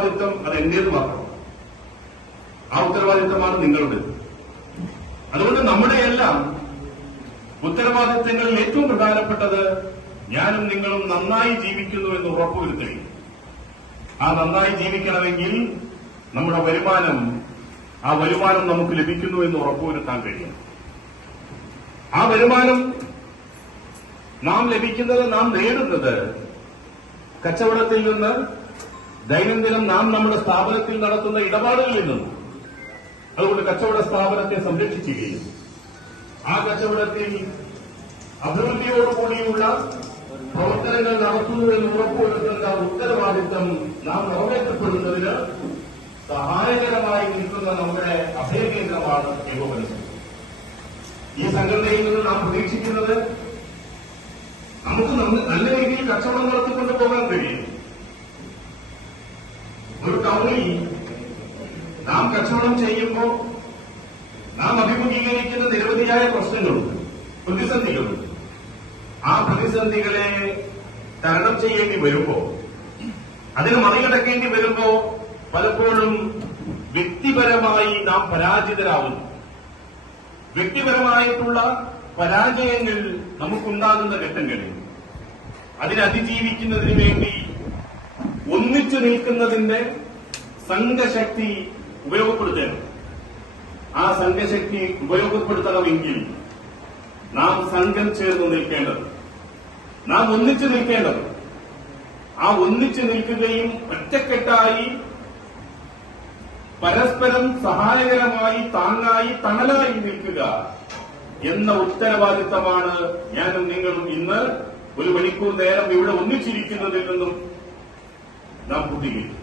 ഉത്തരവാദിത്വം അത് എന്റേത് മാത്രം. ആ ഉത്തരവാദിത്വമാണ് നിങ്ങളുടെ. അതുകൊണ്ട് നമ്മുടെ എല്ലാം ഉത്തരവാദിത്തങ്ങളിൽ ഏറ്റവും പ്രധാനപ്പെട്ടത് ഞാനും നിങ്ങളും നന്നായി ജീവിക്കുന്നു എന്ന് ഉറപ്പുവരുത്തുകയും ആ നന്നായി ജീവിക്കണമെങ്കിൽ നമ്മുടെ വരുമാനം നമുക്ക് ലഭിക്കുന്നു എന്ന് ഉറപ്പുവരുത്താൻ കഴിയും. ആ വരുമാനം നാം ലഭിക്കുന്നത്, നാം നേടുന്നത് കച്ചവടത്തിൽ നിന്ന്, ദൈനംദിനം നാം നമ്മുടെ സ്ഥാപനത്തിൽ നടത്തുന്ന ഇടപാടുകളിൽ നിന്നും. അതുകൊണ്ട് കച്ചവട സ്ഥാപനത്തെ സംരക്ഷിക്കുകയും ആ കച്ചവടത്തിൽ അഭിവൃദ്ധിയോടുകൂടിയുള്ള പ്രവർത്തനങ്ങൾ നടത്തുന്നു എന്ന് ഉറപ്പുവരുത്തുന്ന ഉത്തരവാദിത്തം നാം നിറവേറ്റപ്പെടുന്നതിന് സഹായകരമായി നിൽക്കുന്ന നമ്മുടെ അഭയകേന്ദ്രമാണ് ഏകോപനം. ഈ സംഘടനയിൽ നിന്ന് നാം പ്രതീക്ഷിക്കുന്നത് നമുക്ക് നല്ല രീതിയിൽ കച്ചവടം നടത്തിക്കൊണ്ട് പോകാൻ കഴിയും. ഒരു ടൗണിൽ നാം കച്ചവടം ചെയ്യുമ്പോൾ നാം അഭിമുഖീകരിക്കുന്ന നിരവധിയായ പ്രശ്നങ്ങളുണ്ട്, പ്രതിസന്ധികളുണ്ട്. ആ പ്രതിസന്ധികളെ തരണം ചെയ്യേണ്ടി വരുമ്പോ, അതിനെ മറികടക്കേണ്ടി വരുമ്പോ പലപ്പോഴും വ്യക്തിപരമായി നാം പരാജിതരാകുന്നു. വ്യക്തിപരമായിട്ടുള്ള പരാജയങ്ങൾ നമുക്കുണ്ടാകുന്ന ഘട്ടങ്ങളിൽ അതിനെ അതിജീവിക്കുന്നതിന് വേണ്ടി ഒന്നിച്ചു നിൽക്കുന്നതിന്റെ സംഘശക്തി ഉപയോഗപ്പെടുത്തണം. ആ സംഘശക്തി ഉപയോഗപ്പെടുത്തണമെങ്കിൽ നാം സംഘം ചേർന്ന് നിൽക്കേണ്ടത്, നാം ഒന്നിച്ചു നിൽക്കേണ്ടത്. ആ ഒന്നിച്ചു നിൽക്കുകയും ഒറ്റക്കെട്ടായി പരസ്പരം സഹായകരമായി, താങ്ങായി, തണലായി നിൽക്കുക എന്ന ഉത്തരവാദിത്തമാണ് ഞാനും നിങ്ങളും ഇന്ന് ഒരു മണിക്കൂർ നേരം ഇവിടെ ഒന്നിച്ചിരിക്കുന്നതിൽ നിന്നും നാം പൂർത്തീകരിക്കും.